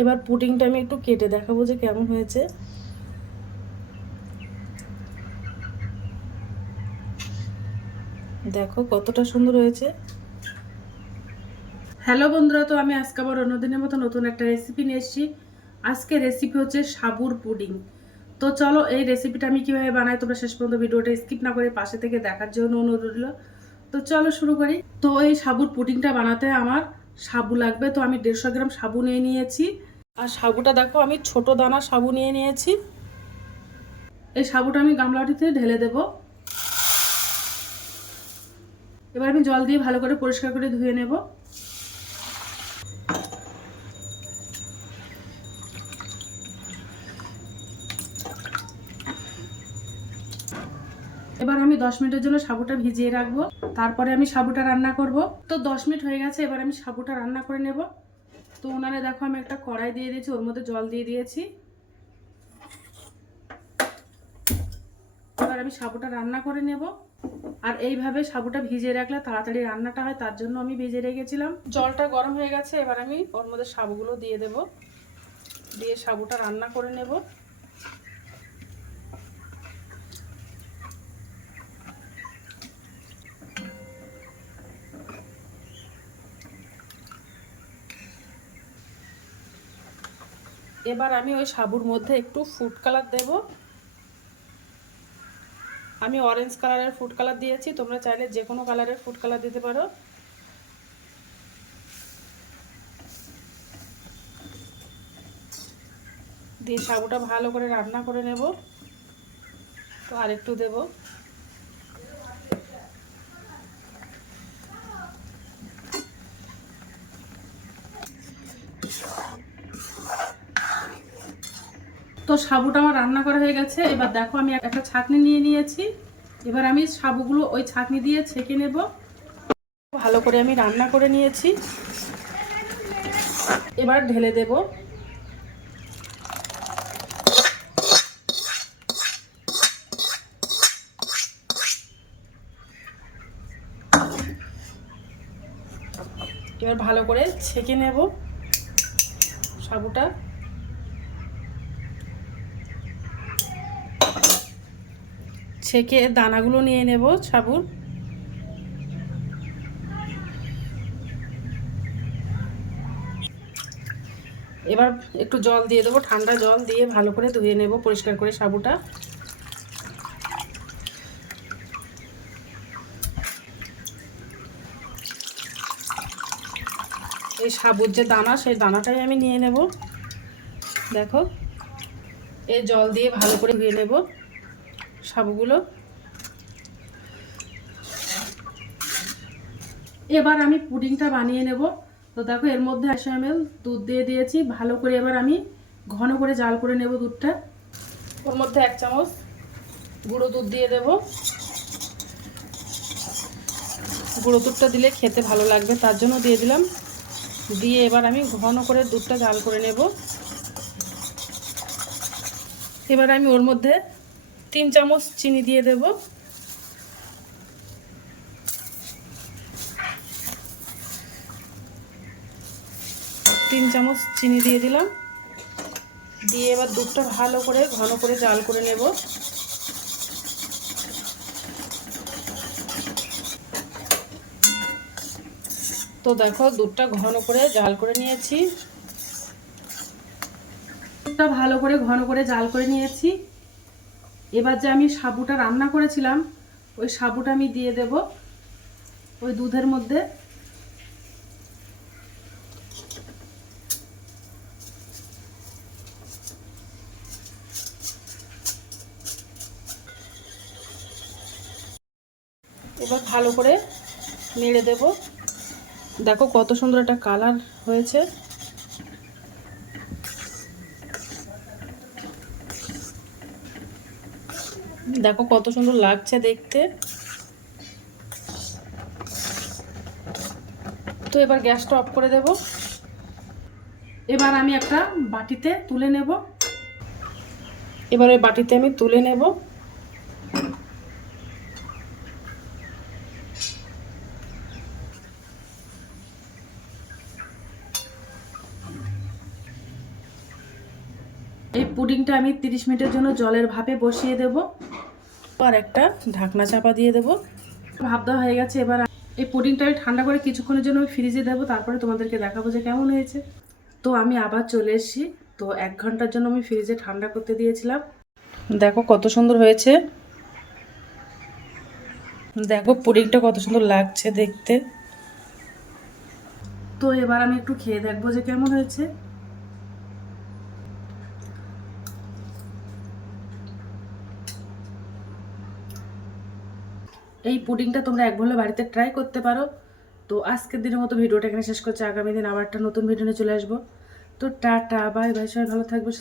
এবার পুডিংটা আমি একটু কেটে দেখাবো যে কেমন হয়েছে। দেখো কতটা সুন্দর হয়েছে। হ্যালো বন্ধুরা, তো আমি আজকে আবার অন্যদিনের মতো নতুন একটা রেসিপি নিয়ে এসেছি। আজকে রেসিপি হচ্ছে সাবুর পুডিং। তো চলো এই রেসিপিটা আমি কীভাবে বানাই, তোমরা শেষ পর্যন্ত ভিডিওটা স্কিপ না করে পাশে থেকে দেখার জন্য অনুরোধ রইল। তো চলো শুরু করি। তো এই সাবুর পুডিংটা বানাতে আমার সাবু লাগবে, তো আমি দেড়শো গ্রাম সাবু নিয়ে নিয়েছি। আর সাবুটা দেখো, আমি ছোট দানা সাবু নিয়ে নিয়েছি। এই সাবুটা আমি গামলাটিতে ঢেলে দেব। এবার আমি জল দিয়ে ভালো করে পরিষ্কার করে ধুয়ে নেব। এবার আমি দশ মিনিটের জন্য সাবুটা ভিজিয়ে রাখব। তারপরে আমি সাবুটা রান্না করব। তো দশ মিনিট হয়ে গেছে, এবার আমি সাবুটা রান্না করে নেব। তো ওনারে দেখো আমি একটা কড়াই দিয়ে দিয়েছি, ওর মধ্যে জল দিয়ে দিয়েছি। এবার আমি সাবুটা রান্না করে নেব। আর এইভাবে সাবুটা ভিজিয়ে রাখলে তাড়াতাড়ি রান্নাটা হয়, তার জন্য আমি ভিজে রেখেছিলাম। জলটা গরম হয়ে গেছে, এবার আমি ওর মধ্যে সাবুগুলো দিয়ে দেব। দিয়ে সাবুটা রান্না করে নেব। এবার আমি ওই সাবুর মধ্যে একটু ফুড কালার দেব। আমি অরেঞ্জ কালারের ফুড কালার দিয়েছি, তোমরা চাইলে যে কোনো কালারের ফুড কালার দিতে পারো। দিয়ে সাবুটা ভালো করে রান্না করে নেব। তো আরেকটু দেব। তো সাবুটা আমার রান্না করা হয়ে গেছে। এবার দেখো আমি একটা ছাকনি নিয়ে নিয়েছি। এবার আমি সাবুগুলো ওই ছাকনি দিয়ে ছেঁকে নেব। ভালো করে আমি রান্না করে নিয়েছি। এবার ঢেলে দেব। এবার ভালো করে ছেঁকে নেব সাবুটা। ছেঁকে দানাগুলো নিয়ে নেব সাবুর এবার একটু জল দিয়ে দেবো, ঠান্ডা জল দিয়ে ভালো করে ধুয়ে নেব, পরিষ্কার করে সাবুটা এই সাবুর যে দানা, সেই দানাটাই আমি নিয়ে নেব। দেখো, এই জল দিয়ে ভালো করে ধুয়ে নেব। সাবুগুলো এবার আমি পুডিংটা বানিয়ে নেব। তো দেখো, এর মধ্যে একশো এম দুধ দিয়ে দিয়েছি। ভালো করে এবার আমি ঘন করে জাল করে নেব দুধটা। ওর মধ্যে এক চামচ গুঁড়ো দুধ দিয়ে দেব। গুঁড়ো দুধটা দিলে খেতে ভালো লাগবে, তার জন্য দিয়ে দিলাম। দিয়ে এবার আমি ঘন করে দুধটা জাল করে নেব। এবার আমি ওর মধ্যে তিন চামচ চিনি দিয়ে দেব। তিন চামচ চিনি দিয়ে দিলাম। দিয়ে এবার দুধটা ভালো করে, ঘন করে জাল করে নেব। তো দেখো, দুধটা ঘন করে জাল করে নিয়েছি। দুধটা ভালো করে ঘন করে জাল করে নিয়েছি। এবার যে আমি সাবুটা রান্না করেছিলাম, ওই সাবুটা আমি দিয়ে দেব ওই দুধের মধ্যে। এবার ভালো করে নেড়ে দেব। দেখো কত সুন্দর একটা কালার হয়েছে। দেখো কত সুন্দর লাগছে দেখতে। তো এবার গ্যাসটা অফ করে দেব। এবার আমি একটা বাটিতে তুলে নেব। এবার ওই বাটিতে আমি তুলে নেব। এই পুডিংটা আমি তিরিশ মিনিটের জন্য জলের ভাপে বসিয়ে দেব। আর একটা ঢাকনা চাপা দিয়ে দেব। দেওয়া হয়ে গেছে, এবার এই পুডিংটা আমি ঠান্ডা করে কিছুক্ষণের জন্য আমি ফ্রিজে দেবো, তারপরে তোমাদেরকে দেখাবো যে কেমন হয়েছে। তো আমি আবার চলে এসেছি, তো এক ঘণ্টার জন্য আমি ফ্রিজে ঠান্ডা করতে দিয়েছিলাম। দেখো কত সুন্দর হয়েছে। দেখো পুডিংটা কত সুন্দর লাগছে দেখতে। তো এবার আমি একটু খেয়ে দেখব যে কেমন হয়েছে। এই পুডিংটা তোমরা এক বলে বাড়িতে ট্রাই করতে পারো। তো আজকের দিনের মতো ভিডিওটা এখানে শেষ করছি। আগামী দিন আবার একটা নতুন ভিডিও নিয়ে চলে আসব। তো টাটা বাই বাই সবাই ভালো থাকবে